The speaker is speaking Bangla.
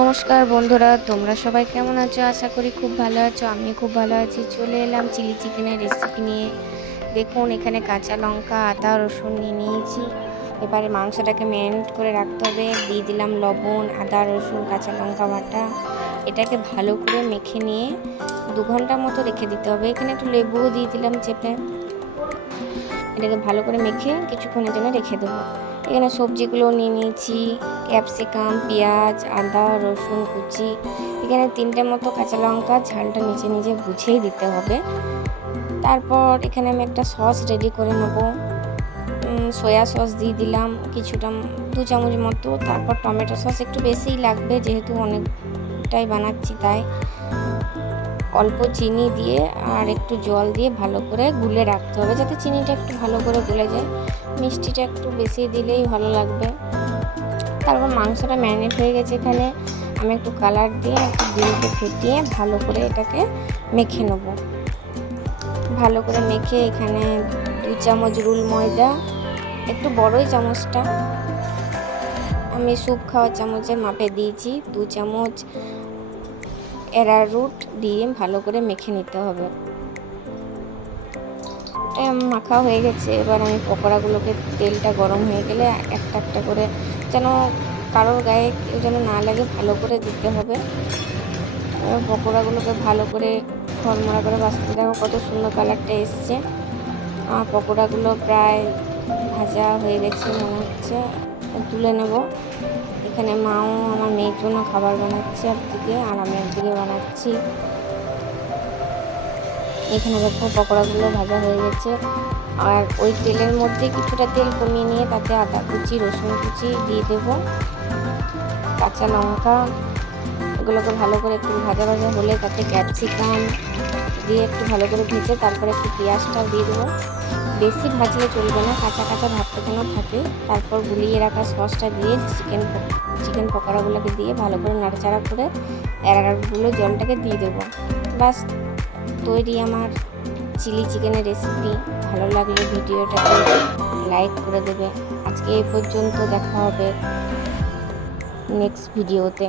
নমস্কার বন্ধুরা, তোমরা সবাই কেমন আছো? আশা করি খুব ভালো আছো। আমি খুব ভালো আছি। চলে এলাম চিলি চিকেনের রেসিপি নিয়ে। দেখুন, এখানে কাঁচা লঙ্কা, আদা, রসুন নিয়ে নিয়েছি। এবারে মাংসটাকে ম্যারিনেট করে রাখতে হবে। দিয়ে দিলাম লবণ, আদা, রসুন, কাঁচা লঙ্কা বাটা। এটাকে ভালো করে মেখে নিয়ে দু ঘণ্টার মতো রেখে দিতে হবে। এখানে একটু লেবুও দিয়ে দিলাম চেপে। এটাকে ভালো করে মেখে কিছুক্ষণের জন্য রেখে দেবো। এখানে সবজিগুলো নিয়ে নিয়েছি, ক্যাপসিকাম, পেঁয়াজ, আদা, রসুন, কুচি। এখানে তিনটে মতো কাঁচা লঙ্কা ঝালটা নিচে নিজে বুঝেই দিতে হবে। তারপর এখানে আমি একটা সস রেডি করে নেব। সয়া সস দিয়ে দিলাম কিছুটা, দু চামচ মতো। তারপর টমেটো সস একটু বেশিই লাগবে, যেহেতু অনেকটাই বানাচ্ছি তাই। অল্প চিনি দিয়ে আর একটু জল দিয়ে ভালো করে গুলে রাখতে হবে, যাতে চিনিটা একটু ভালো করে গুলে যায়। মিষ্টিটা একটু বেশি দিলেই ভালো লাগবে। তারপর মাংসটা ম্যারিনেট হয়ে গেছে এখানে। আমি একটু কালার দিয়ে একটু ডিমকে ফেটিয়ে ভালো করে এটাকে মেখে নেব। ভালো করে মেখে এখানে দু চামচ রুল ময়দা, একটু বড়ই চামচটা। আমি স্যুপ খাওয়ার চামচের মাপে দিয়েছি, দু চামচ এরারুট দিয়ে ভালো করে মেখে নিতে হবে। মাখা হয়ে গেছে, এবার আমি পকোড়াগুলোকে তেলটা গরম হয়ে গেলে একটা একটা করে যেন কারোর গায়ে কেউ যেন না লাগে ভালো করে দিতে হবে। পকোড়াগুলোকে ভালো করে খরমরা করে বাঁচতে দেখো কত সুন্দর কালারটা এসছে। আমার পকোড়াগুলো প্রায় ভাজা হয়ে গেছে মনে হচ্ছে, তুলে নেব। এখানে মাও আমার মেয়ের জন্য খাবার বানাচ্ছে একদিকে, আর আমি একদিকে বানাচ্ছি। এখানে দেখো পকোড়াগুলো ভাজা হয়ে গেছে। আর ওই তেলের মধ্যে কিছুটা তেল কমিয়ে নিয়ে তাতে আদা কুচি, রসুন কুচি দিয়ে দেবো। কাঁচা লঙ্কা, এগুলোকে ভালো করে একটু ভাজা ভাজা হলে তাতে ক্যাপসিকাম দিয়ে একটু ভালো করে ভেজে তারপরে একটু পেঁয়াজটাও দিয়ে দেবো। বেশি ভাজলে চলবে না, কাঁচা কাঁচা ভাবটা যেন থাকে? তারপর গুলিয়ে রাখা সসটা দিয়ে চিকেন চিকেন পকোড়াগুলোকে দিয়ে ভালো করে নাড়াচাড়া করে এরাগুলো, জলটাকে দিয়ে দেবো। বাস তৈরি আমার চিলি চিকেনের রেসিপি ভালো লাগলে ভিডিওটাকে লাইক করে দেবে। আজকে এই পর্যন্ত দেখা হবে নেক্সট ভিডিওতে